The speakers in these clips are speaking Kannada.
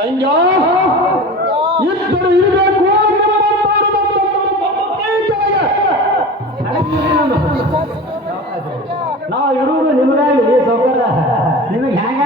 ಸಂಜ ಇಬ್ಬರು ಇರಬೇಕು ನಾ ಇರುವುದು ನಿಮಗಾಗಿ ಸೌಕರ್ಯ. ನಿಮಗೆ ಹ್ಯಾಂಗ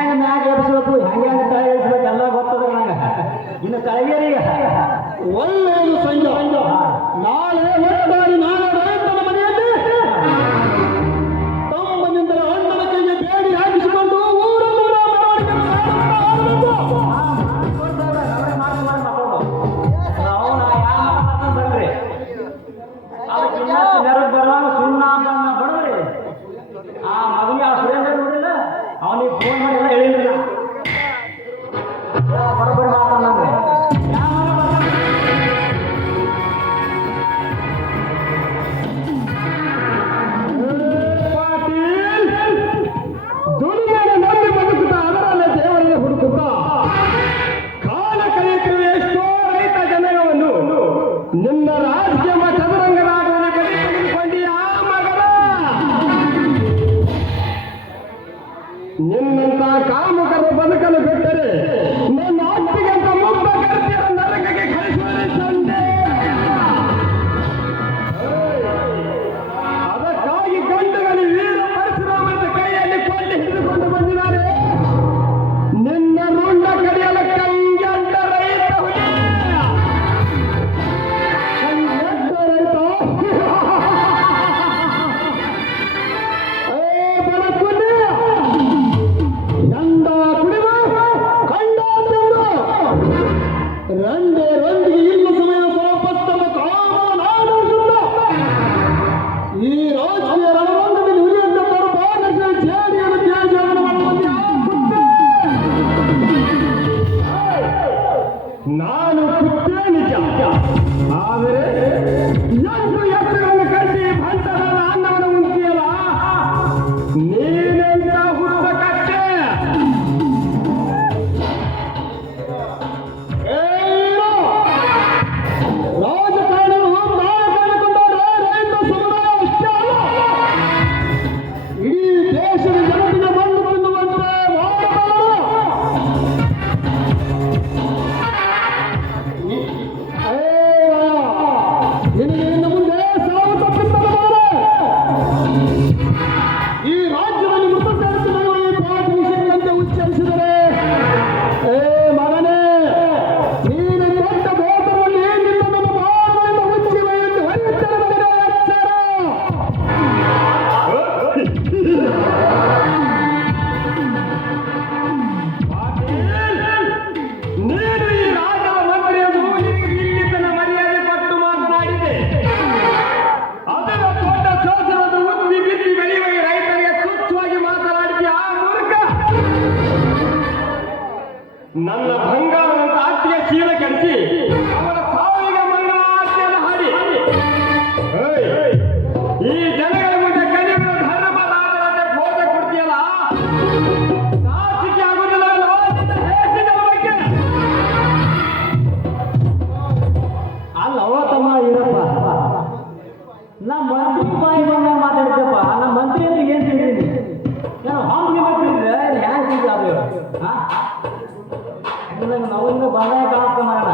ನಾವು ಇನ್ನು ಮಗನ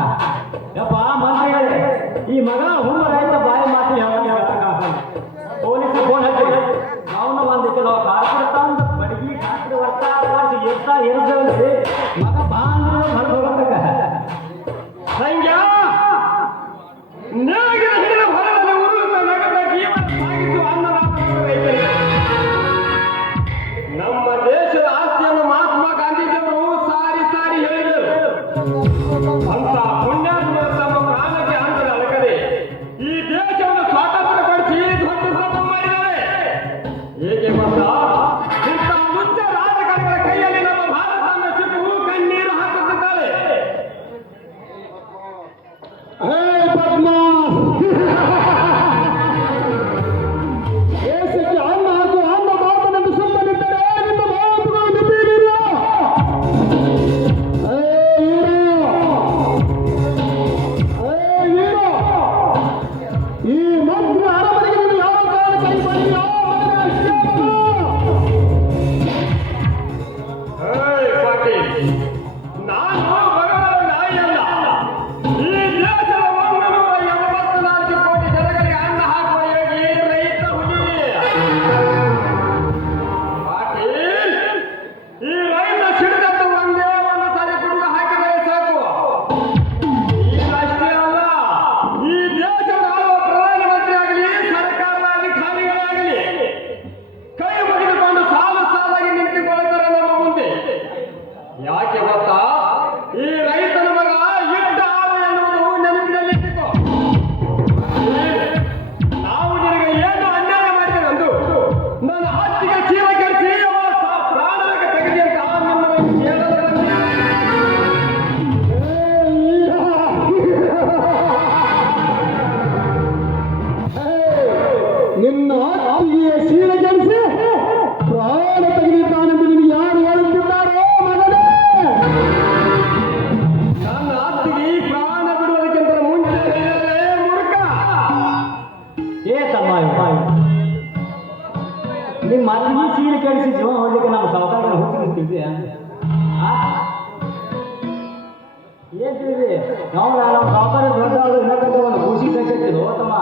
ಯಪ್ಪ ಮಂತ್ರಿಗಳೇ ಈ ಮಗ ಹುಣ್ಣ পারে ನಾವು ನಾನು ಬರ್ತಾ ಬೆಳೆದಾಳು ಇನ್ನೂ ಒಂದು ಖುಷಿ ಬೇಕಿತ್ತು ತಮ್ಮ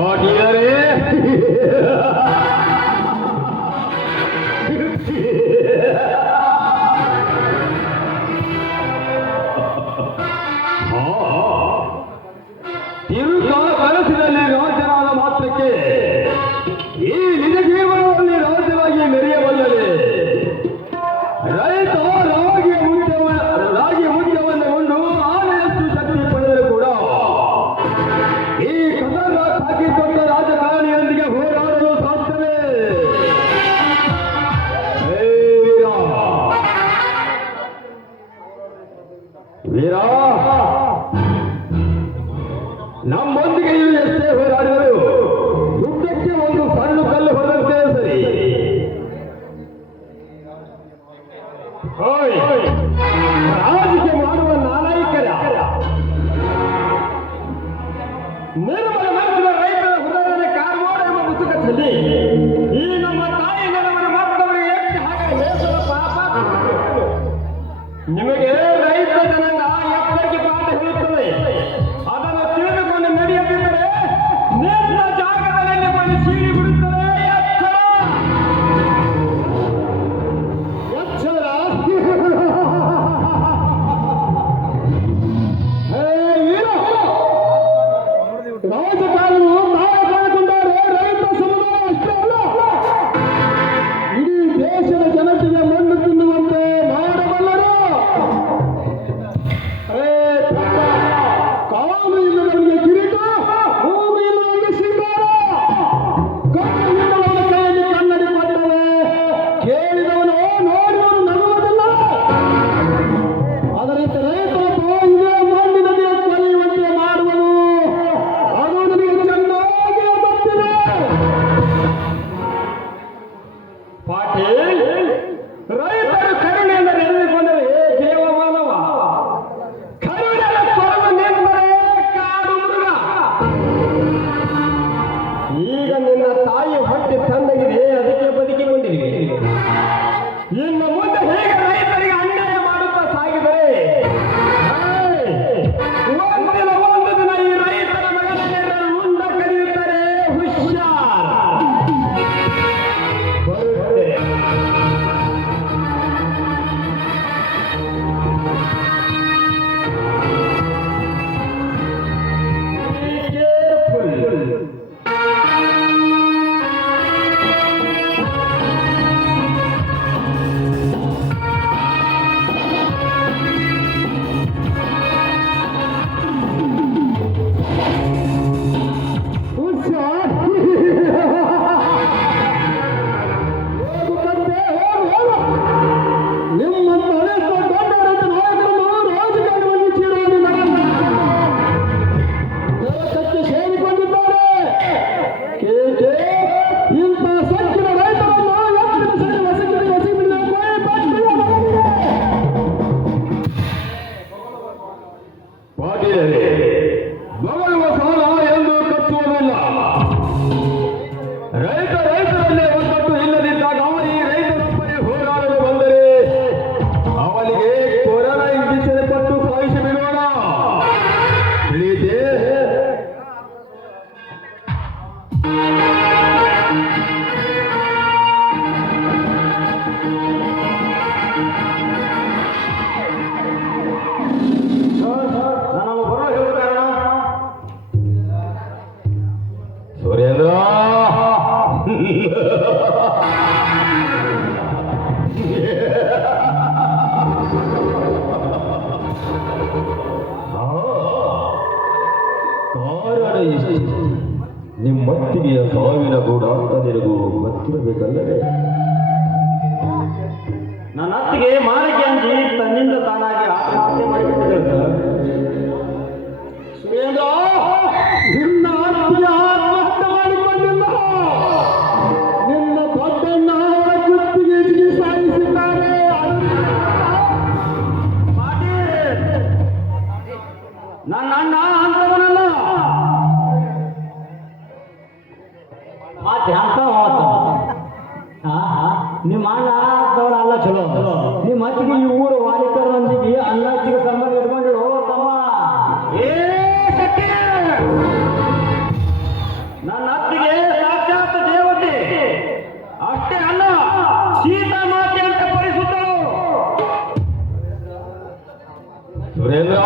Bom. ವೀರ! ನಮ್ಮೊಂದಿಗೆ ಇವು ಎಷ್ಟೇ ಹೋರಾಡಿದರು ದುಡ್ಡಕ್ಕೆ ಒಂದು ಸಣ್ಣ ಕಲ್ಲು ಹೊರದಂತೆ ಸರಿ. ರಾಜಿಗೆ ಮಾಡುವ ನಾಲಾಯಿಕರ. ನಿರ್ಮಲ ನಡೆಸುವ ರೈತರ ಹೃದಯದ ಕಾರ್ಮೋಡ ಎಂಬ ಪುಸ್ತಕದಲ್ಲಿ ಈ ನಮ್ಮ ತಾಯಿ ನೆಲವನ್ನು ಮತ್ತವರಿಗೆ ಎಷ್ಟು ಹಾಗೆ ಪಾಪ? ನಿಮಗೆ ರೈತ ಜನ ಮೇಲೆ Sonderweg. ಆಕೆಗೆ ಸಾಕ್ಷಾತ್ ದೇವತೆ. ಅಷ್ಟೇ ಅಲ್ಲ ಸೀತಾ ಮಾತೆ ಅಂತ ಪರಿಸುತ್ತಳು ಸುರೇಂದ್ರ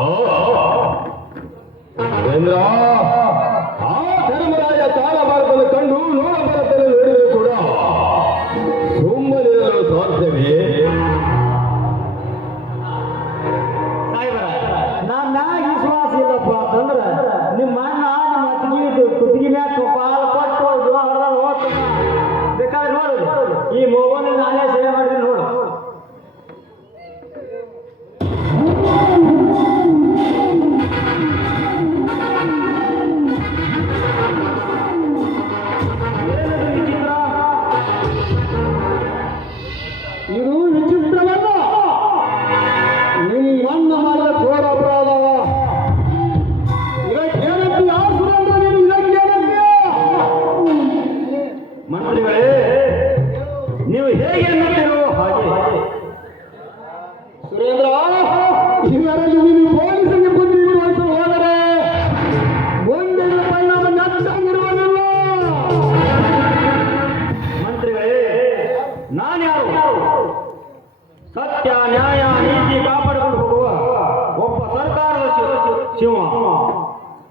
어. 됩니다.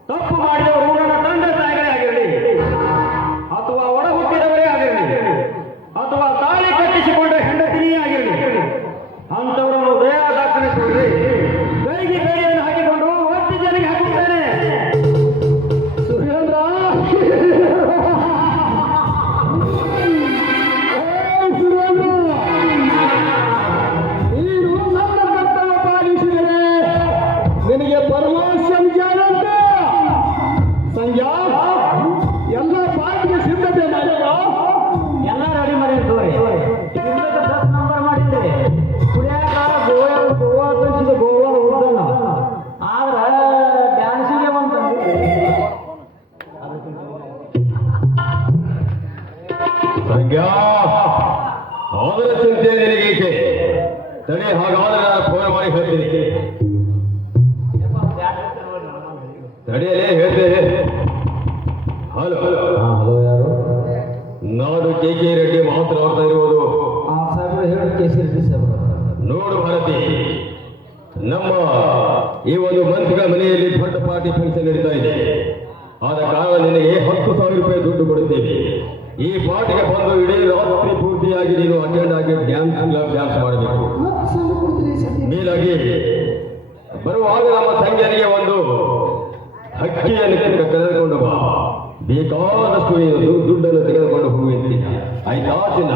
ತಪ್ಪು ಮಾಡಿದವರು ಒಂದು ಮಂತ್ರಿಗಳ ಮನೆಯಲ್ಲಿ ದೊಡ್ಡ ಪಾರ್ಟಿ ಫಂಕ್ಷನ್ ನಡೀತಾ ಇದೆ. ಆದ ಕಾರಣ ನಿನಗೆ ಹತ್ತು ಸಾವಿರ ರೂಪಾಯಿ ದುಡ್ಡು ಕೊಡುತ್ತೇವೆ ಈ ಪಾರ್ಟಿಗೆ ಬಂದು ಇಡೀ ರಾತ್ರಿ ಪೂರ್ತಿಯಾಗಿ ನೀನು ಅಟೆಂಡ್ ಆಗಿ ಡ್ಯಾನ್ಸ್ ಡ್ಯಾನ್ಸ್ ಮಾಡಬೇಕು. ಮೇಲಾಗಿ ಬರುವಾಗ ನಮ್ಮ ಸಂಘನಿಗೆ ಒಂದು ಹಕ್ಕಿಯನ್ನು ಕರೆದುಕೊಂಡು ಬಾ. ಬೇಕಾದಷ್ಟು ದುಡ್ಡನ್ನು ತೆಗೆದುಕೊಂಡು ಹೋಗಿ ಆಯ್ತಾ ಚಿನ್ನ?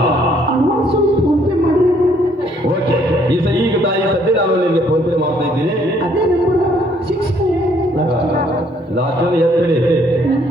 ಓಕೆ. ಈ ಈಗ ತಾಯಿ ಸದ್ಯ ನಾನು ನಿಮಗೆ ಫೋನ್ ಪೇ ಮಾಡ್ತಾ ಇದ್ದೀನಿ. લાજલ યત્રી